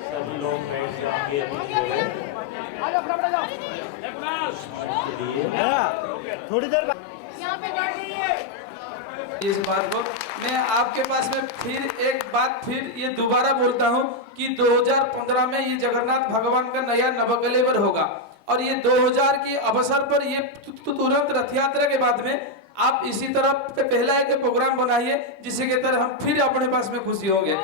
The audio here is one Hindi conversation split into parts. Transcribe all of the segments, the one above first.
सभी लोग बैठ जाएंगे थोड़ी देर इस बात को मैं आपके पास में फिर ये दोबारा बोलता हूँ कि 2015 में ये जगन्नाथ भगवान का नया नवकलेवर होगा और ये 2000 के अवसर पर ये तुरंत रथ यात्रा के बाद में आप इसी तरह पहला एक प्रोग्राम बनाइए जिससे के तरह हम फिर अपने पास में खुशी होंगे।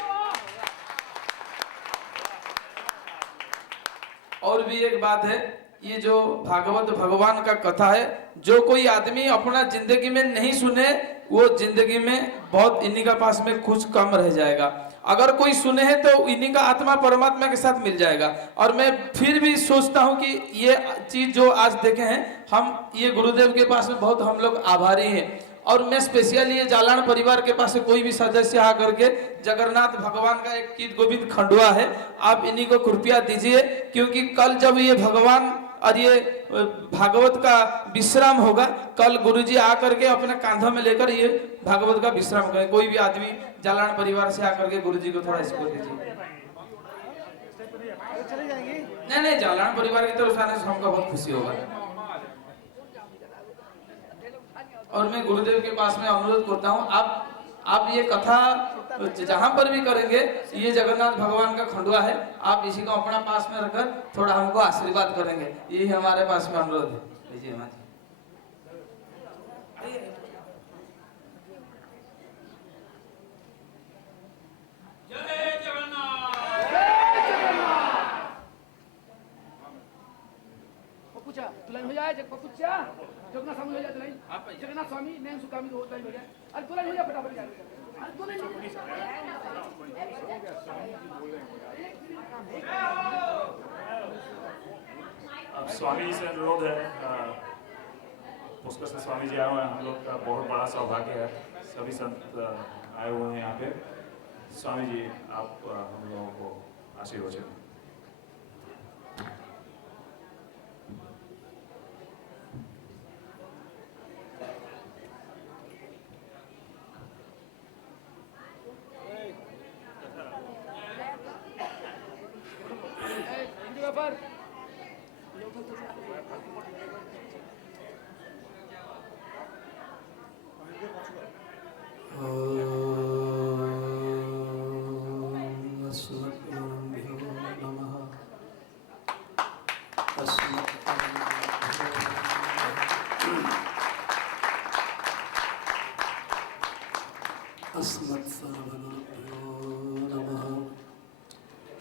और भी एक बात है, ये जो भागवत भगवान का कथा है, जो कोई आदमी अपना जिंदगी में नहीं सुने वो जिंदगी में बहुत इन्हीं का पास में कुछ कम रह जाएगा। अगर कोई सुने है तो इन्हीं का आत्मा परमात्मा के साथ मिल जाएगा। और मैं फिर भी सोचता हूं कि ये चीज जो आज देखे हैं हम, ये गुरुदेव के पास में बहुत हम लोग आभारी हैं। और मैं स्पेशली ये जालान परिवार के पास से कोई भी सदस्य आकर के जगन्नाथ भगवान का एक गीत गोविंद खंडवा है, आप इन्हीं को कृपया दीजिए, क्योंकि कल जब ये भगवान और ये भागवत का विश्राम होगा, कल गुरुजी आकर के अपने कांधों में लेकर ये भागवत का विश्राम करें। कोई भी आदमी जालान परिवार से आकर के गुरुजी को थोड़ा इसको दीजिए। नहीं, जालान परिवार की तरफ से आने से हमको बहुत खुशी होगा। और मैं गुरुदेव के पास में अनुरोध करता हूँ, आप ये कथा जहां पर भी करेंगे, ये जगन्नाथ भगवान का खंडवा है, आप इसी को अपना पास में रखकर थोड़ा हमको आशीर्वाद करेंगे, यही हमारे पास में अनुरोध है। लीजिए माँ जगन्नाथ स्वामी नैन सुकामी दो होता है। अरे तुरंत हो जाए फटाफट। अब स्वामी जी से अनुरोध है, पुष्कर से स्वामी जी आए हुए हैं, हम लोग का बहुत बड़ा सौभाग्य है, सभी संत आए हुए हैं यहाँ पे। स्वामी जी आप हम लोगों को आशीर्वाद दें।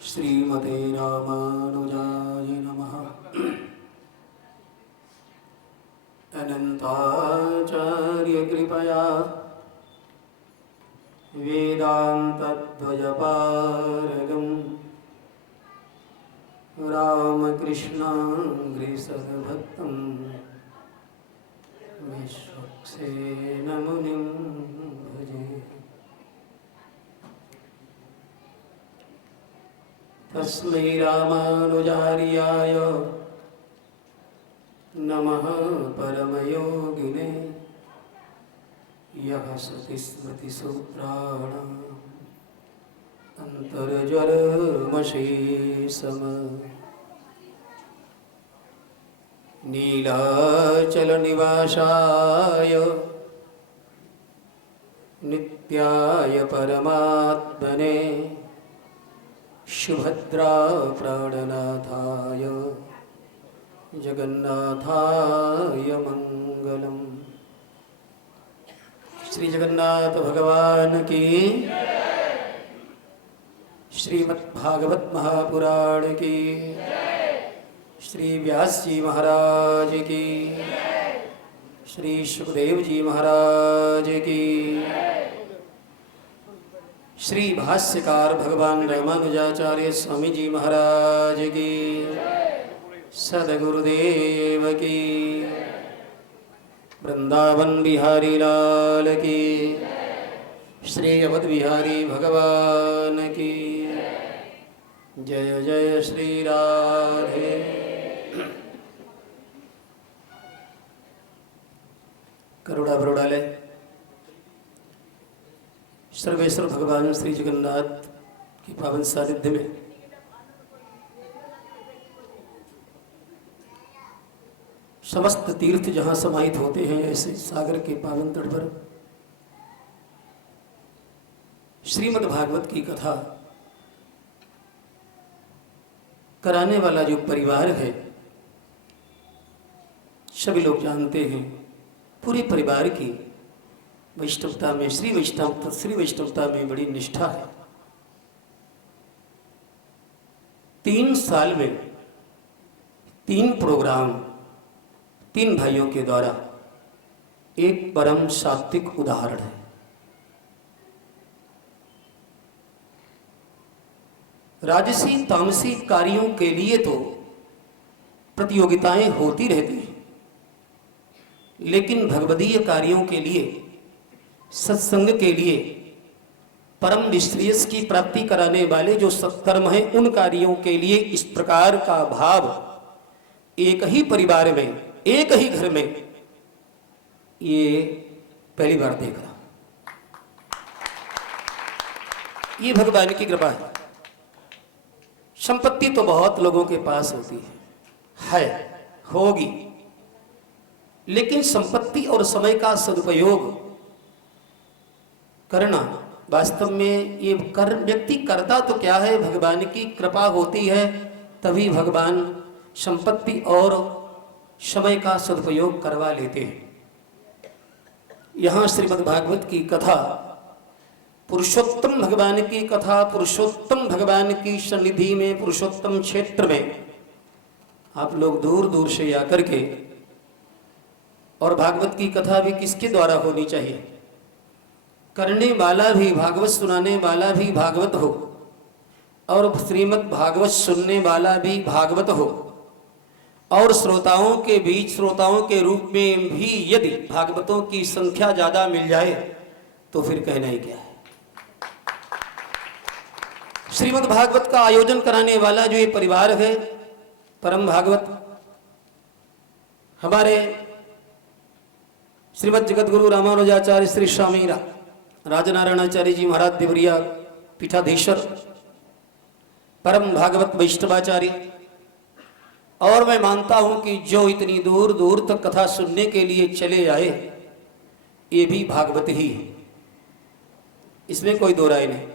श्रीमते रामानुजाय नमः। अनंताचार्य कृपया वेदान्तद्वयपारगं रामकृष्णाग्रेसरभक्तं विश्वक्सेन मुनिं भजे। तस्मै रामानुजार्याय नमः परमयोगिने, यः श्रुतिस्मृतिसूत्राणाम् अन्तर्ज्वरमशेषम्। नीलाचलनिवासाय नित्याय परमात्मने, सुभद्रा प्राणनाथाय जगन्नाथाय मंगलम। श्री जगन्नाथ भगवान की, श्रीमद्भागवत महापुराण की, श्री व्यास जी महाराज की, श्री सुखदेव जी महाराज की, श्री भाष्यकार भगवान रामानुजाचार्य स्वामी जी महाराज की, सदगुरुदेव की, वृंदावन बिहारी लाल की, श्री अवध बिहारी भगवान की जय जय श्री राधे। करुणा बरुड़ाले सर्वेश्वर भगवान श्री जगन्नाथ की पावन सानिध्य में समस्त तीर्थ जहाँ समाहित होते हैं, ऐसे सागर के पावन तट पर श्रीमद् भागवत की कथा कराने वाला जो परिवार है, सभी लोग जानते हैं पूरे परिवार की वैष्णवता में, श्री वैष्णवता में बड़ी निष्ठा है। 3 साल में 3 प्रोग्राम 3 भाइयों के द्वारा एक परम सात्विक उदाहरण है। राजसी तामसी कार्यों के लिए तो प्रतियोगिताएं होती रहती हैं, लेकिन भगवदीय कार्यों के लिए, सत्संग के लिए, परम निश्रेयस की प्राप्ति कराने वाले जो सत्कर्म हैं, उन कार्यों के लिए इस प्रकार का भाव एक ही परिवार में, एक ही घर में, ये पहली बार देख रहा। ये भगवान की कृपा है। संपत्ति तो बहुत लोगों के पास होती है, होगी, लेकिन संपत्ति और समय का सदुपयोग करना वास्तव में ये व्यक्ति करता तो क्या है, भगवान की कृपा होती है तभी भगवान संपत्ति और समय का सदुपयोग करवा लेते हैं। यहाँ श्रीमद् भागवत की कथा, पुरुषोत्तम भगवान की कथा, पुरुषोत्तम भगवान की सन्निधि में, पुरुषोत्तम क्षेत्र में आप लोग दूर दूर से आकर के, और भागवत की कथा भी किसके द्वारा होनी चाहिए, करने वाला भी भागवत, सुनाने वाला भी भागवत हो, और श्रीमद् भागवत सुनने वाला भी भागवत हो, और श्रोताओं के बीच श्रोताओं के रूप में भी यदि भागवतों की संख्या ज्यादा मिल जाए तो फिर कहना ही क्या है। श्रीमद् भागवत का आयोजन कराने वाला जो ये परिवार है, परम भागवत, हमारे श्रीमद् जगतगुरु रामानुजाचार्य श्री स्वामी राजनारायणाचार्य जी महाराज देवरिया पीठाधीश्वर, परम भागवत वैष्णवाचार्य, और मैं मानता हूं कि जो इतनी दूर दूर तक कथा सुनने के लिए चले आए, ये भी भागवत ही है, इसमें कोई दो राय नहीं।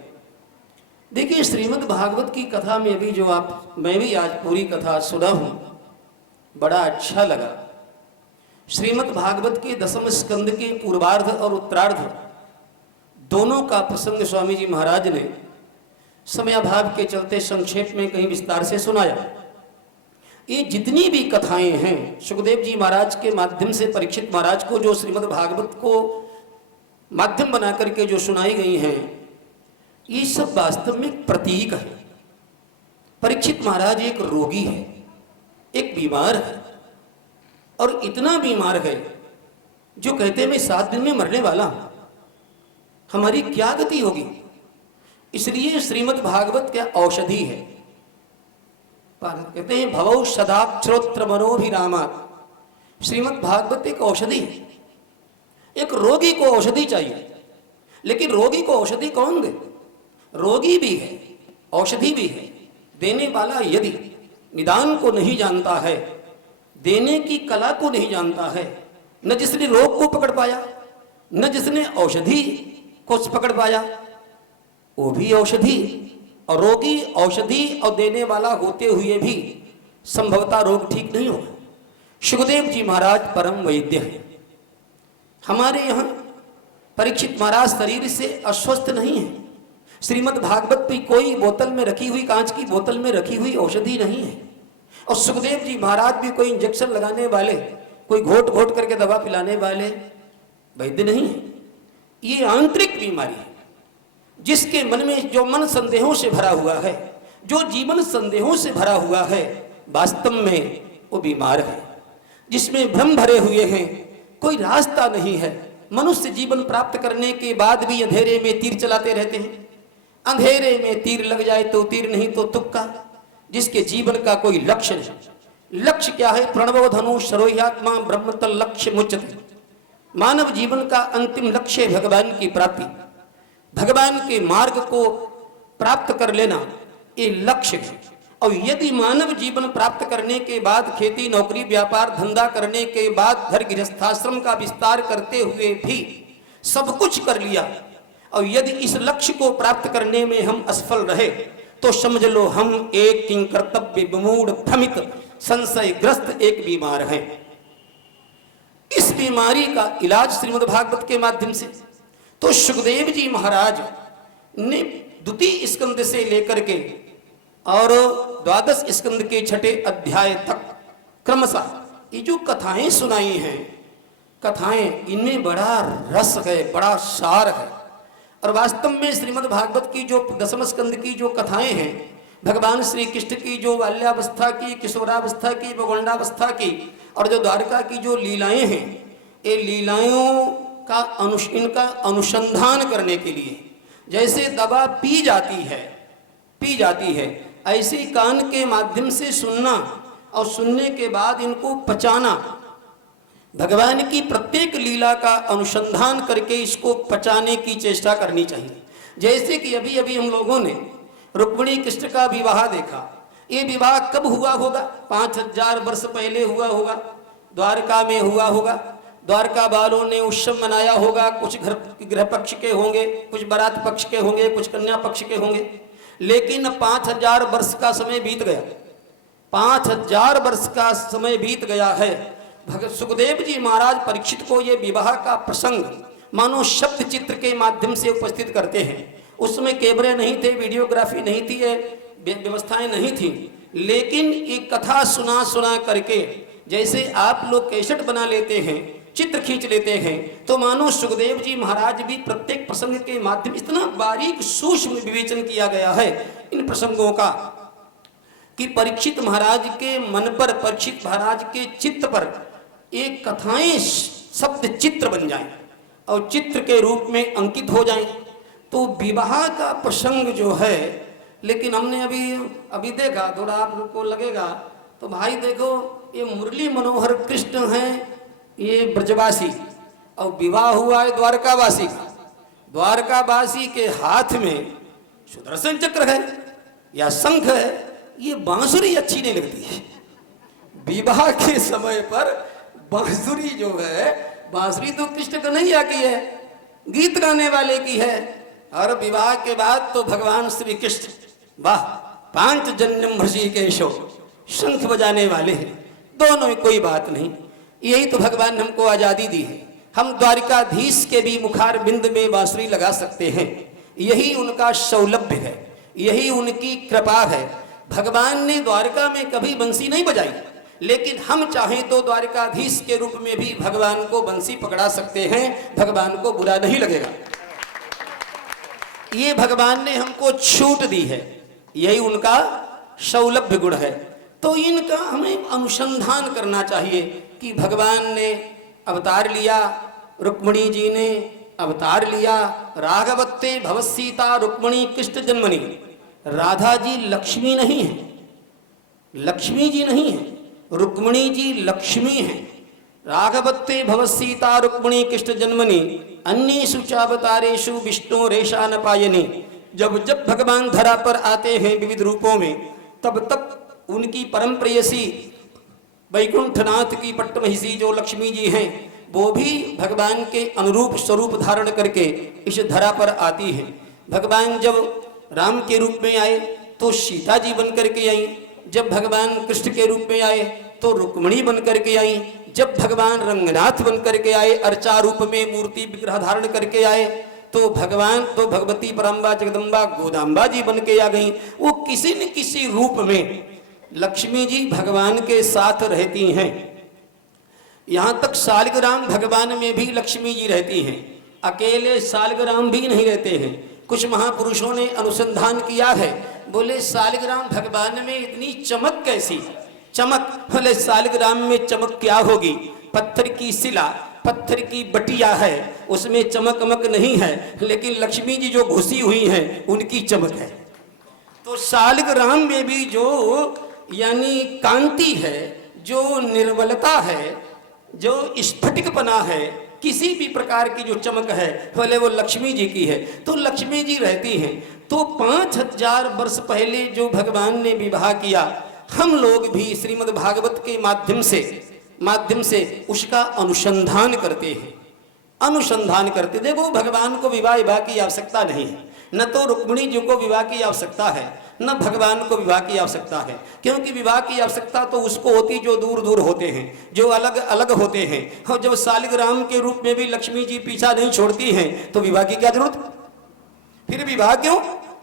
देखिए, श्रीमद् भागवत की कथा में भी जो मैं भी आज पूरी कथा सुना हूं, बड़ा अच्छा लगा। श्रीमद् भागवत के 10वें स्कंद के पूर्वार्ध और उत्तरार्ध दोनों का प्रसंग स्वामी जी महाराज ने समयाभाव के चलते संक्षेप में कहीं विस्तार से सुनाया। ये जितनी भी कथाएं हैं, सुखदेव जी महाराज के माध्यम से परीक्षित महाराज को जो श्रीमद् भागवत को माध्यम बना करके जो सुनाई गई हैं, ये सब वास्तव में प्रतीक है। परीक्षित महाराज एक रोगी है, एक बीमार है, और इतना बीमार है जो कहते मैं 7 दिन में मरने वाला हूं, हमारी क्या गति होगी। इसलिए श्रीमद् भागवत क्या औषधि है। कहते हैं भवौ सदाक्षरोत्र मनोभिरामात्, श्रीमद् भागवत एक औषधि है। एक रोगी को औषधि चाहिए, लेकिन रोगी को औषधि कौन दे? रोगी भी है, औषधि भी है। देने वाला यदि निदान को नहीं जानता है, देने की कला को नहीं जानता है, न जिसने रोग को पकड़ पाया, न जिसने औषधि को पकड़ पाया, वो भी औषधि, और रोगी औषधि और देने वाला होते हुए भी संभवतः रोग ठीक नहीं होगा। सुखदेव जी महाराज परम वैद्य है। हमारे यहाँ परीक्षित महाराज शरीर से अस्वस्थ नहीं है। श्रीमद् भागवत भी कोई बोतल में रखी हुई, कांच की बोतल में रखी हुई औषधि नहीं है। और सुखदेव जी महाराज भी कोई इंजेक्शन लगाने वाले, कोई घोट घोट करके दवा पिलाने वाले वैद्य नहीं है। ये आंतरिक बीमारी है, जिसके मन में जो मन संदेहों से भरा हुआ है, जो जीवन संदेहों से भरा हुआ है, वास्तव में वो बीमार है, जिसमें भ्रम भरे हुए हैं, कोई रास्ता नहीं है। मनुष्य जीवन प्राप्त करने के बाद भी अंधेरे में तीर चलाते रहते हैं। अंधेरे में तीर लग जाए तो तीर, नहीं तो तुक्का। जिसके जीवन का कोई लक्ष्य नहीं। लक्ष्य क्या है? प्रणवो धनु सरोह्यात्मा ब्रह्म तल लक्ष्य मुच्यते। मानव जीवन का अंतिम लक्ष्य है भगवान की प्राप्ति। भगवान के मार्ग को प्राप्त कर लेना ये लक्ष्य है। और यदि मानव जीवन प्राप्त करने के बाद, खेती नौकरी व्यापार धंधा करने के बाद, घर गृहस्थाश्रम का विस्तार करते हुए भी सब कुछ कर लिया, और यदि इस लक्ष्य को प्राप्त करने में हम असफल रहे, तो समझ लो हम एक किंकर्तव्य विमूढ़ भ्रमित संशयग्रस्त एक बीमार हैं। इस बीमारी का इलाज श्रीमद् भागवत के माध्यम से तो सुखदेव जी महाराज ने द्वितीय स्कंद से लेकर के और द्वादश स्कंद के 6ठे अध्याय तक क्रमशः ये जो कथाएं सुनाई हैं, कथाएं इनमें बड़ा रस है, बड़ा सार है। और वास्तव में श्रीमद् भागवत की जो दसम स्कंद की जो कथाएं हैं, भगवान श्री कृष्ण की जो बाल्यावस्था की, किशोरावस्था की, बगोंडावस्था की, और जो द्वारका की जो लीलाएं हैं, ये लीलाओं का इनका अनुसंधान करने के लिए जैसे दवा पी जाती है ऐसे कान के माध्यम से सुनना और सुनने के बाद इनको पचाना, भगवान की प्रत्येक लीला का अनुसंधान करके इसको पचाने की चेष्टा करनी चाहिए। जैसे कि अभी अभी हम लोगों ने रुक्मिणी कृष्ण का विवाह देखा। ये विवाह कब हुआ होगा? 5000 वर्ष पहले हुआ होगा, द्वारका में हुआ होगा। द्वारका वालों ने उत्सव मनाया होगा, कुछ घर गृह पक्ष के होंगे, कुछ बारात पक्ष के होंगे, कुछ कन्या पक्ष के होंगे। लेकिन 5000 वर्ष का समय बीत गया, 5000 वर्ष का समय बीत गया है। भगत सुखदेव जी महाराज परीक्षित को ये विवाह का प्रसंग मानो शब्द चित्र के माध्यम से उपस्थित करते हैं। उसमें कैमरे नहीं थे, वीडियोग्राफी नहीं थी, व्यवस्थाएं नहीं थी, लेकिन एक कथा सुना करके जैसे आप लोग कैसेट बना लेते हैं, चित्र खींच लेते हैं, तो मानो सुखदेव जी महाराज भी प्रत्येक प्रसंग के माध्यम इतना बारीक सूक्ष्म विवेचन किया गया है इन प्रसंगों का कि परीक्षित महाराज के मन पर, परीक्षित महाराज के चित्त पर एक कथाएं शब्द चित्र बन जाएं और चित्र के रूप में अंकित हो जाएं। तो विवाह का प्रसंग जो है, लेकिन हमने अभी देखा, थोड़ा आप लोग को लगेगा तो भाई देखो ये मुरली मनोहर कृष्ण हैं, ये ब्रजवासी, और विवाह हुआ है द्वारकावासी का। द्वारकावासी के हाथ में सुदर्शन चक्र है या शंख है, ये बांसुरी अच्छी नहीं लगती है। विवाह के समय पर बांसुरी जो है, बांसुरी तो कृष्ण को नहीं आती है, गीत गाने वाले की है। और विवाह के बाद तो भगवान श्री कृष्ण वाह पांचजन्यम ऋषिकेशो शंख बजाने वाले हैं, दोनों में कोई बात नहीं। यही तो भगवान ने हमको आजादी दी है, हम द्वारिकाधीश के भी मुखार बिंद में बांसुरी लगा सकते हैं। यही उनका सौलभ्य है, यही उनकी कृपा है। भगवान ने द्वारका में कभी बंसी नहीं बजाई, लेकिन हम चाहें तो द्वारिकाधीश के रूप में भी भगवान को बंसी पकड़ा सकते हैं, भगवान को बुरा नहीं लगेगा। ये भगवान ने हमको छूट दी है, यही उनका सौलभ्य गुण है। तो इनका हमें अनुसंधान करना चाहिए कि भगवान ने अवतार लिया, रुक्मिणी जी ने अवतार लिया, राघवत्ते भवसीता रुक्मिणी कृष्ण जन्मनि। राधा जी लक्ष्मी नहीं है, लक्ष्मी जी नहीं है, रुक्मिणी जी लक्ष्मी है। राघवत्ते भवसीता रुक्मिणी कृष्ण जन्मनि अन्येषु चावतारेषु विष्णु रेशा न पायनि। जब जब भगवान धरा पर आते हैं विविध रूपों में, तब तब उनकी परम प्रेयसी वैकुंठनाथ की पट्टमहिषी जो लक्ष्मी जी हैं, वो भी भगवान के अनुरूप स्वरूप धारण करके इस धरा पर आती है। भगवान जब राम के रूप में आए तो सीता जी बन करके आई, जब भगवान कृष्ण के रूप में आए तो रुक्मिणी बन करके आई, जब भगवान रंगनाथ बन करके आए, अर्चा रूप में मूर्ति विग्रह धारण करके आए, तो भगवान तो भगवती परम्बा जगदम्बा गोदाम्बा जी बन के आ गई। वो किसी न किसी रूप में लक्ष्मी जी भगवान के साथ रहती हैं। यहाँ तक सालग्राम भगवान में भी लक्ष्मी जी रहती हैं, अकेले सालग्राम भी नहीं रहते हैं। कुछ महापुरुषों ने अनुसंधान किया है, बोले सालग्राम भगवान में इतनी चमक कैसी? चमक, बोले सालग्राम में चमक क्या होगी? पत्थर की शिला, पत्थर की बटिया है, उसमें चमक अमक नहीं है, लेकिन लक्ष्मी जी जो घुसी हुई हैं उनकी चमक है। तो सालग्राम में भी जो यानी कांति है, जो निर्मलता है, जो स्फटिकपना है, किसी भी प्रकार की जो चमक है भले वो लक्ष्मी जी की है, तो लक्ष्मी जी रहती हैं। तो 5000 वर्ष पहले जो भगवान ने विवाह किया, हम लोग भी श्रीमद् भागवत के माध्यम से उसका अनुसंधान करते हैं, अनुसंधान करते। देखो भगवान को विवाह की आवश्यकता नहीं है, न तो रुक्मिणी जी को विवाह की आवश्यकता है, न भगवान को विवाह की आवश्यकता है, क्योंकि विवाह की आवश्यकता तो उसको होती जो दूर दूर होते हैं, जो अलग अलग होते हैं। और जब शालिग्राम के रूप में भी लक्ष्मी जी पीछा नहीं छोड़ती हैं तो विवाह की क्या जरूरत? फिर विवाह क्यों?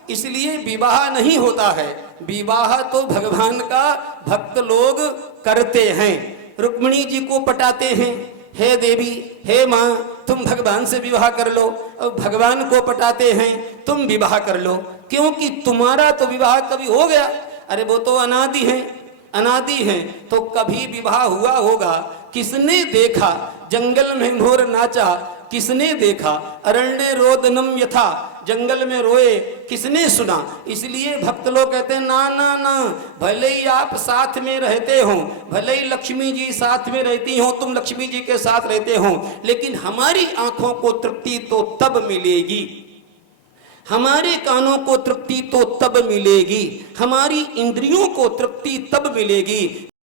इसलिए विवाह नहीं होता है, विवाह तो भगवान का भक्त लोग करते हैं, रुक्मिणी जी को पटाते हैं, हे देवी हे माँ तुम भगवान से विवाह कर लो, और भगवान को पटाते हैं तुम विवाह कर लो, क्योंकि तुम्हारा तो विवाह कभी हो गया। अरे वो तो अनादि हैं, अनादि हैं, तो कभी विवाह हुआ होगा। किसने देखा जंगल में मोर नाचा, किसने देखा अरण्य रोदनम यथा, जंगल में रोए किसने सुना? इसलिए भक्त लोग कहते हैं ना ना ना, भले ही आप साथ में रहते हो, भले ही लक्ष्मी जी साथ में रहती हो, तुम लक्ष्मी जी के साथ रहते हो, लेकिन हमारी आंखों को तृप्ति तो तब मिलेगी, हमारे कानों को तृप्ति तो तब मिलेगी, हमारी इंद्रियों को तृप्ति तब मिलेगी